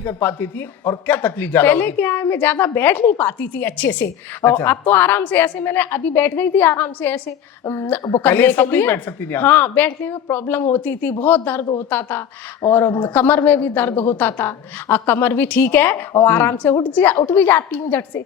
नहीं कर पाती थी और क्या तकलीफ ज्यादा पहले होती थी? क्या है, मैं ज्यादा बैठ नहीं पाती थी अच्छे से। और अच्छा। अब तो आराम से ऐसे, मैंने अभी बैठ गई थी आराम से ऐसे वो पहले करने सब के नहीं लिए। बैठ सकती थी आप? हाँ, बैठने में प्रॉब्लम होती थी, बहुत दर्द होता था और कमर में भी दर्द होता था। अब कमर भी ठीक है और आराम से उठ भी जाती हूँ झट से,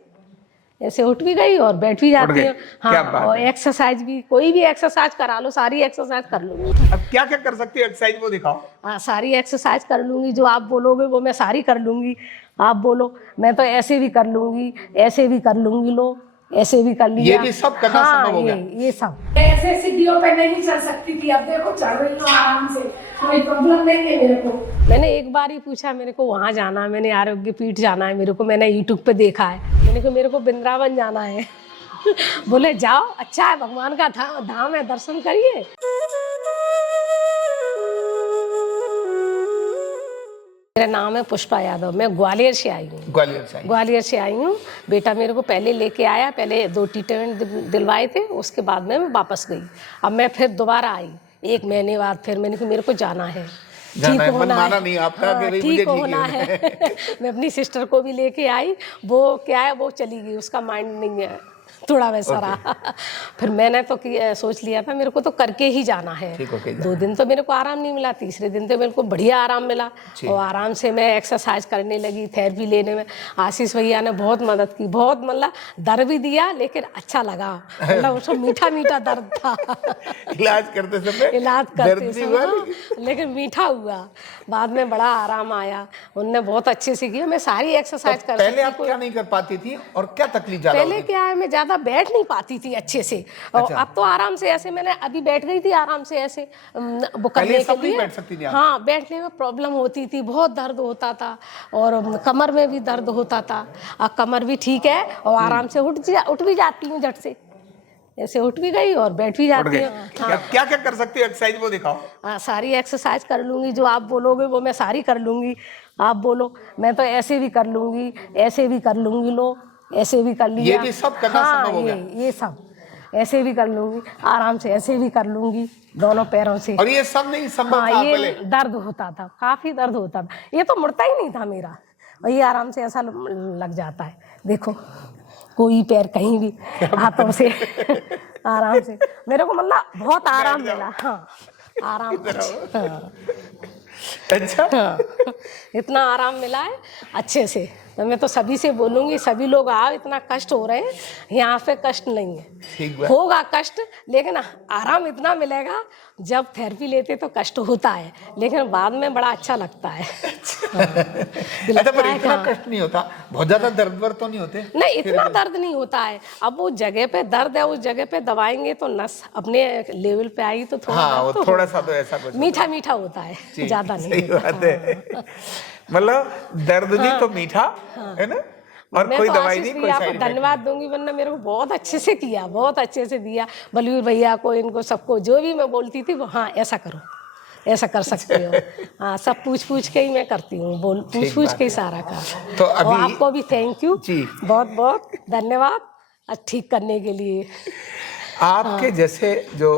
ऐसे उठ भी गई और बैठ भी जाती गई। हूँ। क्या हाँ, बात और है। एक्सरसाइज भी, कोई भी एक्सरसाइज करा लो, सारी एक्सरसाइज कर लूंगी। अब क्या क्या कर सकती है एक्सरसाइज, वो दिखाओ। हाँ, सारी एक्सरसाइज कर लूंगी, जो आप बोलोगे वो मैं सारी कर लूंगी। आप बोलो, मैं तो ऐसे भी कर लूंगी, ऐसे भी कर लूंगी, लो ऐसे भी कर लिया। ये भी सब करना हाँ, संभव हो गया? ये सब। ऐसे सीढ़ियों पे नहीं चल सकती थी, अब देखो चढ़ रही हूँ आराम से, कोई प्रॉब्लम नहीं है मेरे को। मैंने एक बार ही पूछा, मेरे को वहाँ जाना है, मैंने आरोग्य पीठ जाना है मेरे को, मैंने यूट्यूब पे देखा है, मैंने कहा मेरे को वृंदावन जाना है। बोले जाओ, अच्छा है, भगवान का धाम है, दर्शन करिए। मेरा नाम है पुष्पा यादव, मैं ग्वालियर से आई हूँ। ग्वालियर से आई? ग्वालियर से आई हूँ। बेटा मेरे को पहले लेके आया, पहले 2 ट्रीटमेंट दिलवाए थे, उसके बाद में मैं वापस गई। अब मैं फिर दोबारा आई 1 महीने बाद, फिर मैंने कहा मेरे को जाना है, ठीक होना है। नहीं आपका हाँ, कि ठीक मुझे होना है। मैं अपनी सिस्टर को भी लेके आई, वो क्या है, वो चली गई, उसका माइंड नहीं है थोड़ा वैसा रहा। फिर मैंने तो सोच लिया था मेरे को तो करके ही जाना है। 2 दिन तो मेरे को आराम नहीं मिला, तीसरे दिन तो मेरे को बढ़िया आराम मिला और आराम से मैं एक्सरसाइज करने लगी, थेरेपी लेने में। आशीष भैया ने बहुत मदद की, बहुत, मतलब दर्द भी दिया लेकिन अच्छा लगा, मतलब उसको मीठा मीठा दर्द था। इलाज करते समय लेकिन मीठा हुआ, बाद में बड़ा आराम आया। उनने बहुत अच्छे से किया, मैं सारी एक्सरसाइज कर पहले आप क्या नहीं कर पाती थी और क्या तकलीफ ज्यादा पहले होती थी? क्या है, मैं ज्यादा बैठ नहीं पाती थी अच्छे से। और अब तो आराम से ऐसे, मैंने अभी बैठ गई थी आराम से ऐसे वो करने के लिए। बैठ सकती थी आप? हाँ, बैठने में प्रॉब्लम होती थी, बहुत दर्द होता था और कमर में भी दर्द होता था। अब कमर भी ठीक है और आराम से उठ भी जाती हूँ झट से, ऐसे उठ भी गई और बैठ भी जाती हूँ। हाँ, क्या क्या कर सकती है एक्सरसाइज, वो दिखाओ। हाँ, सारी एक्सरसाइज कर लूंगी, जो आप बोलोगे वो मैं सारी कर लूंगी। आप बोलो, मैं तो ऐसे भी कर लूंगी, ऐसे भी कर लूंगी, लो ऐसे भी कर लिया। ये भी सब करना संभव हो गया? ये सब ऐसे भी कर लूंगी, आराम से ऐसे भी कर लूंगी, दोनों पैरों से। और ये सब नहीं संभव था ये पहले? दर्द होता था, काफी दर्द होता था, ये तो मुड़ता ही नहीं था मेरा, और ये आराम से ऐसा लग जाता है, देखो कोई पैर कहीं भी हाथों से। आराम से मेरे को मतलब बहुत आराम मिला। हाँ, आराम। हाँ, अच्छा। हाँ, इतना आराम मिला है अच्छे से। तो मैं तो सभी से बोलूँगी, सभी लोग आओ, इतना कष्ट हो रहे हैं, यहाँ पे कष्ट नहीं है, होगा कष्ट लेकिन आराम इतना मिलेगा। जब थेरेपी लेते तो कष्ट होता है लेकिन बाद में बड़ा अच्छा लगता है। अच्छा, पर इतना कष्ट नहीं होता, बहुत ज्यादा दर्द वर्द तो नहीं होते? नहीं, इतना दर्द नहीं होता है। अब वो जगह पे दर्द है, उस जगह पे दबाएंगे तो नस अपने लेवल पे आएगी तो थोड़ा हाँ, वो थोड़ा सा तो ऐसा कुछ मीठा मीठा होता है, ज्यादा नहीं। सही बात है, मतलब दर्द भी तो मीठा है ना, और कोई दवाई नहीं, कोई साइड इफेक्ट। धन्यवाद दूंगी, वरना मेरे को बहुत अच्छे से किया, बहुत अच्छे से दिया, बलवीर भैया को, इनको सबको, जो भी मैं बोलती थी वो हाँ ऐसा करो, ऐसा कर सकते हो। हाँ, सब पूछ के ही मैं करती हूँ, पूछ के ही सारा काम। तो अभी आपको भी थैंक यू जी, बहुत बहुत धन्यवाद ठीक करने के लिए। आपके जैसे जो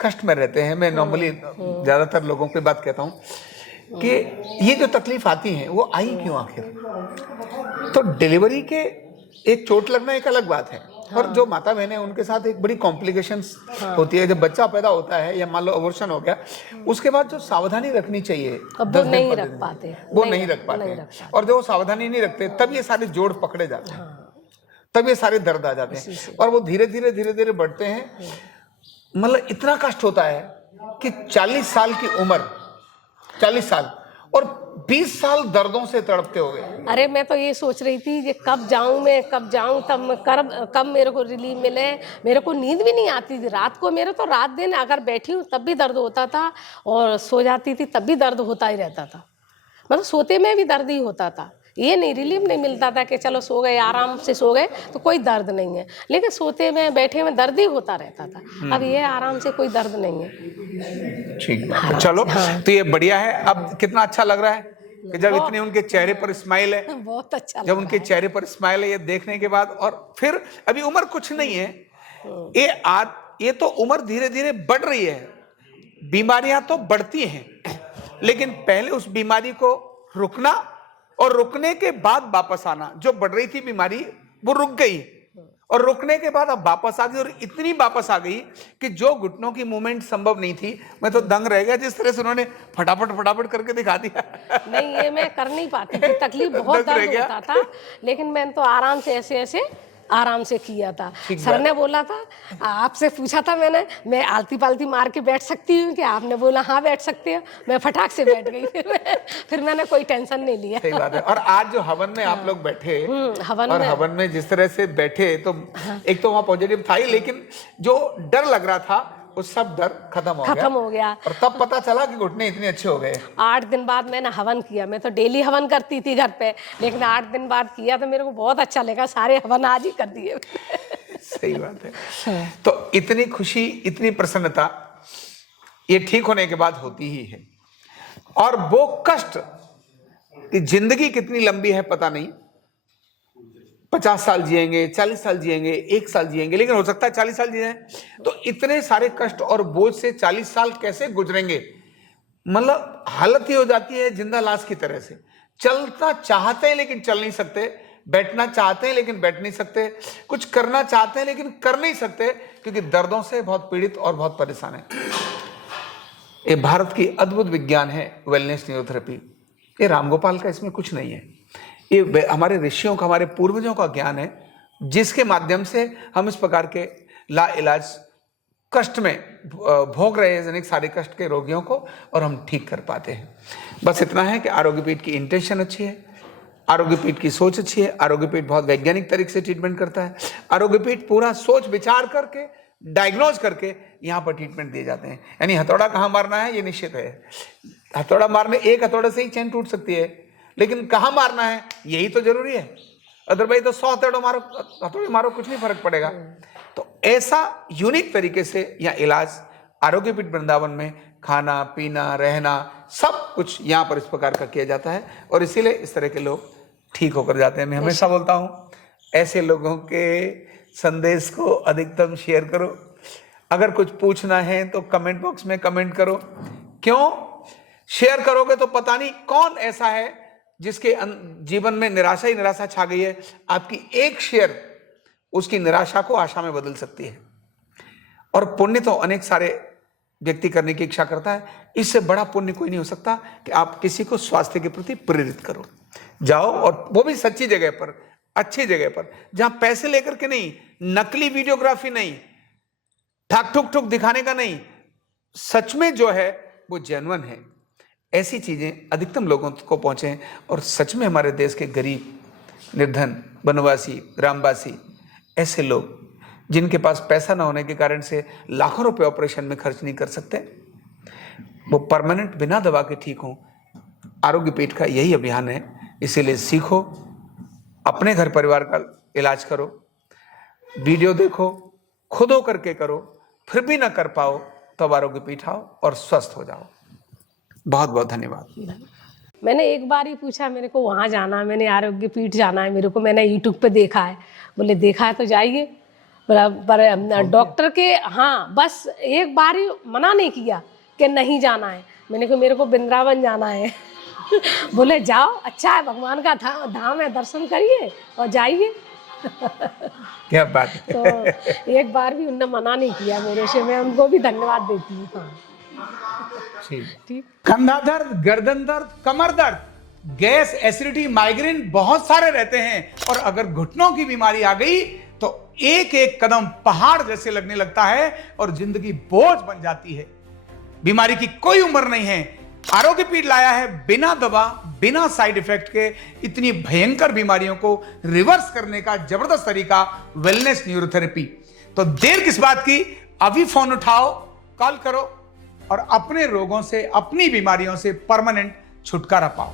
कष्ट में रहते हैं, मैं नॉर्मली ज्यादातर लोगों की बात कहता हूँ कि ये जो तकलीफ आती है वो आई क्यों आखिर? तो डिलीवरी के एक चोट लगना एक अलग बात है, और जो माता बहन है उनके साथ एक बड़ी कॉम्प्लिकेशंस होती है। जब बच्चा पैदा होता है या मान लो अबॉर्शन हो गया, उसके बाद जो सावधानी रखनी चाहिए वो नहीं रख पाते, वो नहीं रख पाते, और जो सावधानी नहीं रखते तब ये सारे जोड़ पकड़े जाते हैं, तब ये सारे दर्द आ जाते हैं और वो धीरे धीरे बढ़ते हैं। मतलब इतना कष्ट होता है कि 40 साल की उम्र, 40 साल और 20 साल दर्दों से तड़पते हो गए। अरे मैं तो ये सोच रही थी कि कब जाऊं कब मेरे को रिलीफ मिले। मेरे को नींद भी नहीं आती थी रात को, मेरे तो रात दिन अगर बैठी हूँ तब भी दर्द होता था और सो जाती थी तब भी दर्द होता ही रहता था, मतलब सोते में भी दर्द ही होता था। ये नहीं, रिलीफ नहीं मिलता था कि चलो सो गए, आराम से सो गए तो कोई दर्द नहीं है, लेकिन सोते में बैठे में दर्द ही होता रहता था। अब ये आराम से कोई दर्द नहीं है। ठीक है, तो चलो तो ये बढ़िया है। अब कितना अच्छा लग रहा है कि जब इतने उनके चेहरे पर स्माइल है, बहुत अच्छा, जब उनके चेहरे पर स्माइल है ये देखने के बाद। और फिर अभी उम्र कुछ नहीं है, ये तो उम्र धीरे धीरे बढ़ रही है, बीमारियां तो बढ़ती हैं, लेकिन पहले उस बीमारी को रुकना और रुकने के बाद वापस आना, जो बढ़ रही थी बीमारी वो रुक गई और रुकने के बाद अब वापस आ गई, और इतनी वापस आ गई कि जो घुटनों की मूवमेंट संभव नहीं थी, मैं तो दंग रह गया जिस तरह से उन्होंने फटाफट करके दिखा दिया। नहीं, ये मैं कर नहीं पाती थी, तकलीफ बहुत दर्द रह दर्द गया। होता था, लेकिन मैंने तो आराम से ऐसे आराम से किया था। सर ने बोला था, आपसे पूछा था मैंने, मैं आलती पालती मार के बैठ सकती हूँ कि? आपने बोला हाँ बैठ सकते हो। मैं फटाक से बैठ गई, फिर मैंने कोई टेंशन नहीं लिया। सही बात है। और आज जो हवन में आप लोग बैठे, हवन में जिस तरह से बैठे, तो एक तो वहाँ पॉजिटिव था ही, लेकिन जो डर लग रहा था वो सब डर खत्म हो गया। और तब पता चला कि घुटने इतने अच्छे हो गए। 8 दिन बाद मैंने हवन किया। मैं तो डेली हवन करती थी घर पे, लेकिन 8 दिन बाद किया तो मेरे को बहुत अच्छा लगा। सारे हवन आज ही कर दिए। सही बात है। तो इतनी खुशी, इतनी प्रसन्नता ये ठीक होने के बाद होती ही है। और वो कष्ट कि जिंदगी कितनी लंबी है पता नहीं, 50 साल जिएंगे, 40 साल जिएंगे, 1 साल जिएंगे, लेकिन हो सकता है 40 साल जिए। तो इतने सारे कष्ट और बोझ से 40 साल कैसे गुजरेंगे? मतलब हालत ही हो जाती है जिंदा लाश की तरह से। चलना चाहते हैं लेकिन चल नहीं सकते, बैठना चाहते हैं लेकिन बैठ नहीं सकते, कुछ करना चाहते हैं लेकिन कर नहीं सकते, क्योंकि दर्दों से बहुत पीड़ित और बहुत परेशान है। ये भारत की अद्भुत विज्ञान है वेलनेस न्यूरोथेरेपी। ये रामगोपाल का इसमें कुछ नहीं है, ये हमारे ऋषियों का, हमारे पूर्वजों का ज्ञान है, जिसके माध्यम से हम इस प्रकार के ला इलाज कष्ट में भोग रहे हैं अनेक सारे कष्ट के रोगियों को, और हम ठीक कर पाते हैं। बस इतना है कि आरोग्य पीठ की इंटेंशन अच्छी है, आरोग्य पीठ की सोच अच्छी है, आरोग्य पीठ बहुत वैज्ञानिक तरीके से ट्रीटमेंट करता है, आरोग्य पीठ पूरा सोच विचार करके डायग्नोज करके यहाँ पर ट्रीटमेंट दिए जाते हैं। यानी हथौड़ा कहाँ मारना है ये निश्चित है। हथौड़ा मारने, एक हथौड़े से ही चैन टूट सकती है, लेकिन कहाँ मारना है यही तो जरूरी है। अदरवाइज तो 100 हथौड़े मारो कुछ नहीं फर्क पड़ेगा। तो ऐसा यूनिक तरीके से यहाँ इलाज आरोग्य पीठ वृंदावन में खाना पीना रहना सब कुछ यहाँ पर इस प्रकार का किया जाता है, और इसीलिए इस तरह के लोग ठीक होकर जाते हैं। मैं हमेशा बोलता हूँ ऐसे लोगों के संदेश को अधिकतम शेयर करो। अगर कुछ पूछना है तो कमेंट बॉक्स में कमेंट करो। क्यों शेयर करोगे तो पता नहीं कौन ऐसा है जिसके जीवन में निराशा ही निराशा छा गई है। आपकी एक शेयर उसकी निराशा को आशा में बदल सकती है। और पुण्य तो अनेक सारे व्यक्ति करने की इच्छा करता है, इससे बड़ा पुण्य कोई नहीं हो सकता कि आप किसी को स्वास्थ्य के प्रति प्रेरित करो। जाओ, और वो भी सच्ची जगह पर, अच्छी जगह पर, जहां पैसे लेकर के नहीं, नकली वीडियोग्राफी नहीं, ठक ठुक दिखाने का नहीं, सच में जो है वो जेन्युइन है। ऐसी चीजें अधिकतम लोगों को पहुंचे, और सच में हमारे देश के गरीब, निर्धन, वनवासी, ग्रामवासी, ऐसे लोग जिनके पास पैसा ना होने के कारण से लाखों रुपए ऑपरेशन में खर्च नहीं कर सकते, वो परमानेंट बिना दवा के ठीक हों। आरोग्य पीठ का यही अभियान है। इसीलिए सीखो, अपने घर परिवार का इलाज करो, वीडियो देखो, खुद हो करके करो, फिर भी ना कर पाओ तब आरोग्य पीठ आओ और स्वस्थ हो जाओ। बहुत बहुत धन्यवाद। मैंने एक बार ही पूछा, मेरे को वहाँ जाना है, मैंने आरोग्य पीठ जाना है, मेरे को मैंने यूट्यूब पे देखा है। बोले देखा है तो जाइए। पर डॉक्टर के, हाँ, बस एक बार ही मना नहीं किया कि नहीं जाना है। मैंने कहा मेरे को वृंदावन जाना है। बोले जाओ, अच्छा है, भगवान का धाम है, दर्शन करिए और जाइए। क्या बात है। तो एक बार भी उनने मना नहीं किया मेरे से, मैं उनको भी धन्यवाद देती हूँ। हाँ ठीक। कंधा दर्द, गर्दन दर्द, कमर दर्द, गैस, एसिडिटी, माइग्रेन बहुत सारे रहते हैं, और अगर घुटनों की बीमारी आ गई तो एक एक कदम पहाड़ जैसे लगने लगता है और जिंदगी बोझ बन जाती है। बीमारी की कोई उम्र नहीं है। आरोग्य पीठ लाया है बिना दवा, बिना साइड इफेक्ट के इतनी भयंकर बीमारियों को रिवर्स करने का जबरदस्त तरीका, वेलनेस न्यूरोथेरेपी। तो देर किस बात की, अभी फोन उठाओ, कॉल करो और अपने रोगों से, अपनी बीमारियों से परमानेंट छुटकारा पाओ।